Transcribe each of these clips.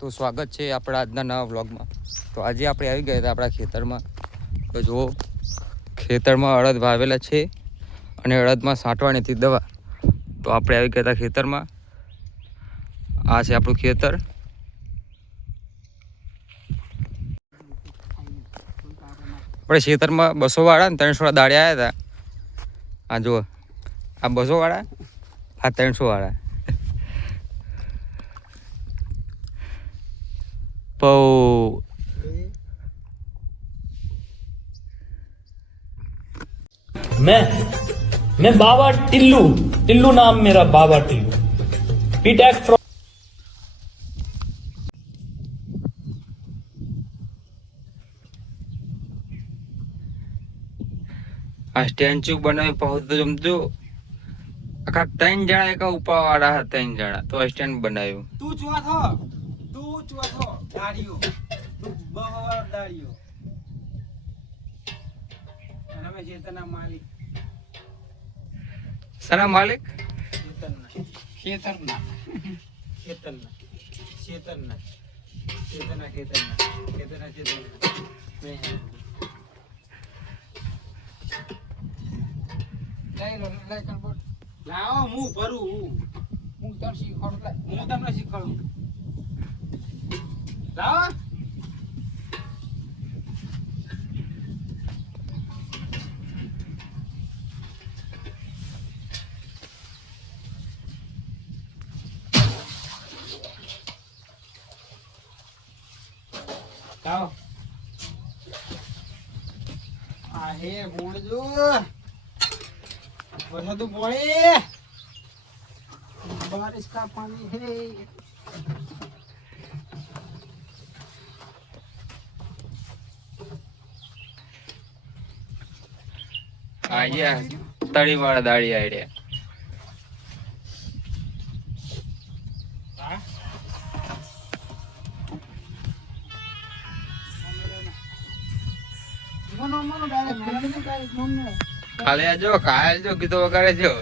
તો સ્વાગત છે આપણા આજના નવા વ્લોગમાં. તો આજે આપણે આવી ગયા હતા આપણા ખેતરમાં. તો જુઓ ખેતરમાં અડદ વાવેલા છે અને અડદમાં છાંટવાની હતી દવા. તો આપણે આવી ગયા હતા ખેતરમાં. આ છે આપણું ખેતર. આપણે ખેતરમાં 200 વાળા ને 300 વાળા દાળે આવ્યા હતા. આ જુઓ આ 200 વાળા, આ 300 વાળા. मैं बाबा टिल्लू नाम मेरा बाबा टिल्लू बीटेक फ्रॉम આ સ્ટેન્ચ્યુ બનાવી પહોંચતો જમજો આખા 3 જણા એક ઉપાવાળા હતા. 3 જણા તો સ્ટેન્ડ બનાવ્યું. તું ચોથો દાડીઓ તું બહવાર દાડીઓ અને અમે ચેતના માલિક સના માલિક ખેતરના લાવો હું ભરું હું તને શીખવાડું. હું તમને શીખવાડું. લાવો લાવો આ હે બોણજો वरसाद बोले बारिश का पानी है. આયા તળી વાળા દાળી આડ્યા. કાલે આજો કાલ જો કીધો વગાડે જો.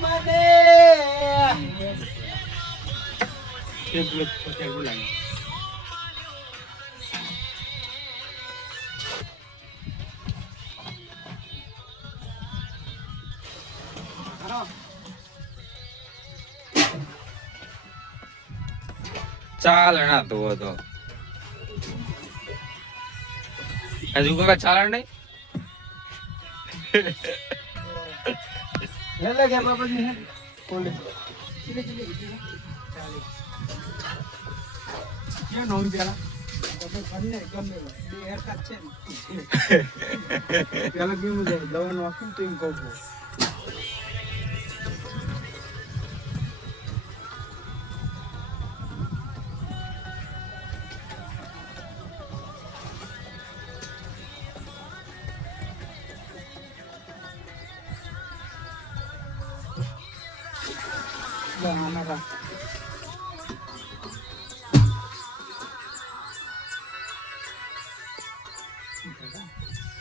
મને ચાલણા તો હતો હજુ કોઈ ચાલણ નહીં. ले गया पापा जी है कोले चले ये नॉन प्याला तो करने करने ये हेयर कट છે प्याला की मुझे दवा नो आखું તો ઇમ કહું हमारा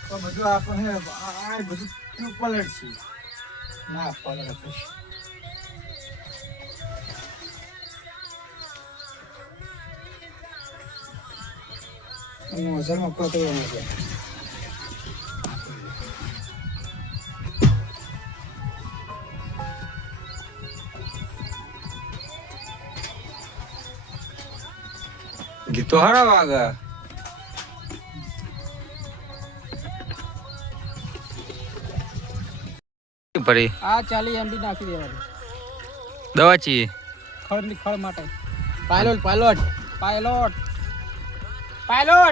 तो બધું આપણે આ બધું ક્યુ પલટ છે ના પલટ પછી મોઝલમાં પકડવાનું છે. ગીતો હારા વાગા. પડી આ 40 એમડી નાખી દેવાની દવા ચી ખળ માટે પાયલોટ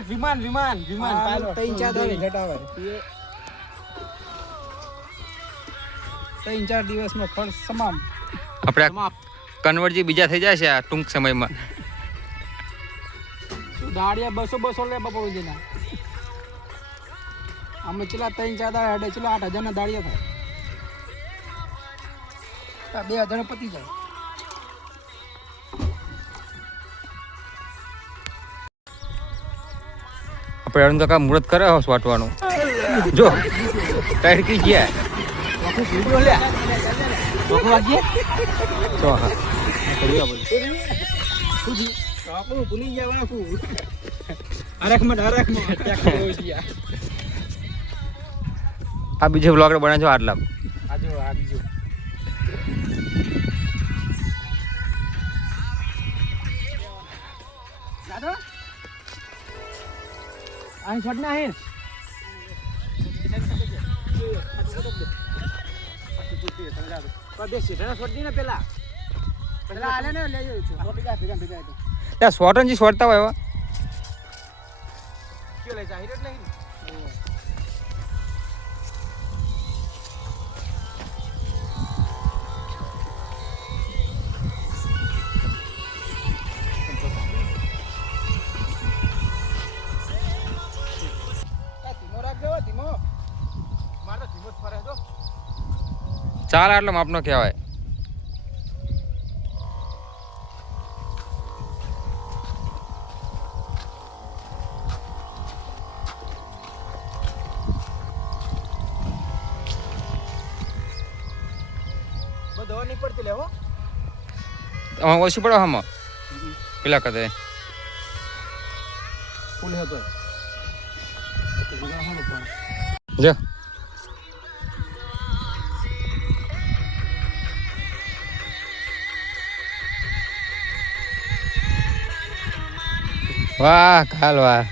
વિમાન પાયલોટ 3-4 દોરી ઘટાવે 3-4 દિવસમાં ખર્ચ તમામ આપણે સમાપ્ત. કન્વર્જી બીજા થઈ જાય છે આ ટૂંક સમયમાં. શું દાડિયા 200 લે બપોર સુધીના. અમે ચેલા 3-4 દાડા હેડે ચેલા 8,000 ના દાડિયા થાય. 2,000 પતી જાય. આપણે અરુણ કાકા મુહૂર્ત કરે હો વાટવાનું. જો ટાઈટ કી ગયા આખું વિડિયો લે. આખું વાગીએ. તો હા આપણું ભૂલી ગયા આખું. હરખમાં આ બીજો બ્લોગ બનાવજો આટલા. આ જો આ બીજો. દાદા અહીં છોડના હે બે સીધા છોડ દી ને પેલા આલે ને લઈ જજો છોડ ગયા ભેગા તો ત્યાં શોર્ટનજી શોર્ટતા હોય એવા કયો લઈ જાહેર જ નહીં. ચાલ આટલો માપનો કહેવાય. દવા નહીં પડતી લેવો ઓછી પડે આમાં પેલા કદે ફૂલ હતો જો વાહ કાલ વાહ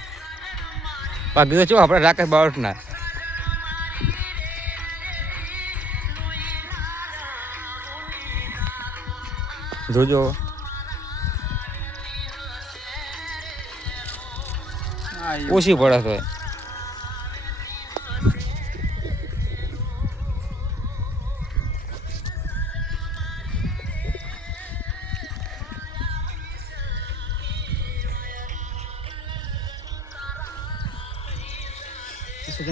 બાકી તો શું આપણે રાકેશ બાવટના જોજો ઓછી પડે તો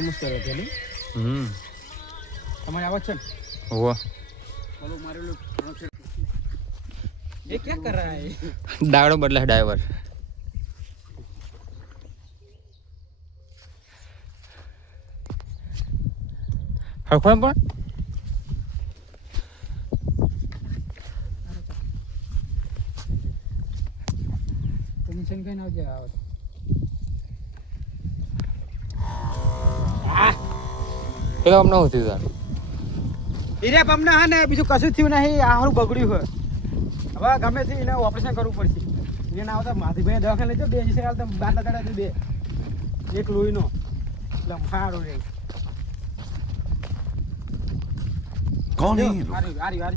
મુશ્કેલ હતી ને તમારી આવાજ છે ને वो બોલો મારેલું ये क्या कर रहा है दावड़ो बदला है ड्राइवर हरखों पण टेंशन कहीं ना हो जाए પેલા અમને હોતી હતા હીરે પમના હા ને બીજું કશું થયું નહીં આ હારું બગડ્યું હોય હવે ગમે તે એને ઓપરેશન કરવું પડશે એને ના આવતા માધીભાઈ દવાખાને લઈ જાઓ 2 દિવસે હાલ તમે બાર દાડા 2 એક લોહીનો એટલે ફાડો રે कौन है ये लोग? આર્યો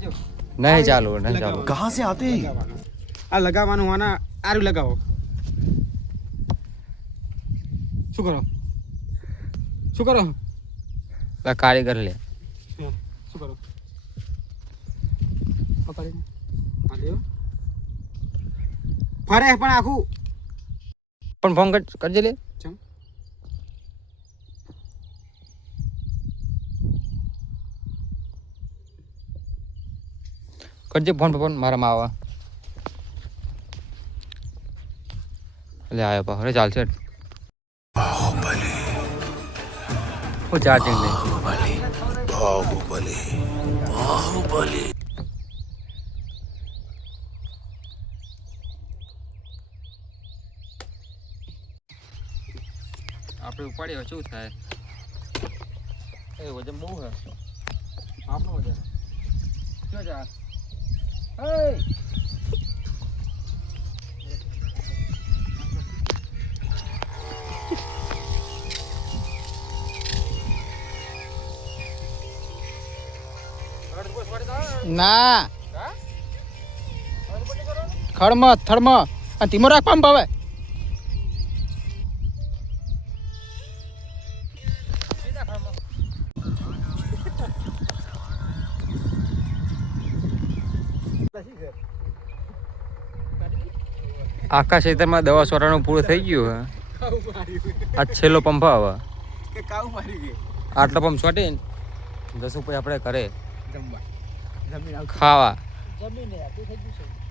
નહીં ચાલુ નહીં ચાલુ कहाँ से आते हैं ये? આ લગાવવાનું આના આર્યું લગાવો શું કરો પેલા કારીગર લે શું કરો પકડીને આ દેવો ફરે પણ આખું પણ ફોન કરજે લે ચમ કરજે ફોન મારામાં આવા લે આવ્યો પા હવે ચાલશે હું ચાર્જિંગ નહીં આપણે ઉપાડીએ શું થાય એ વજન બહુ છે આપણું વજન શું છે ના ખડમાં થડમાં અને ધીમો રાખ પંપ હવે પાછી ઘર આખા ખેતરમાં દવા છોટાનું પૂરું થઈ ગયું હે કાઉ માર્યું આ છેલ્લો પંપ હવે કે કાઉ મારી ગઈ આટલો પંપ છોટીને જશું પછી આપણે કરે જમવા જમીન ખાવા જમીન યાર તું થઈ ગયું છે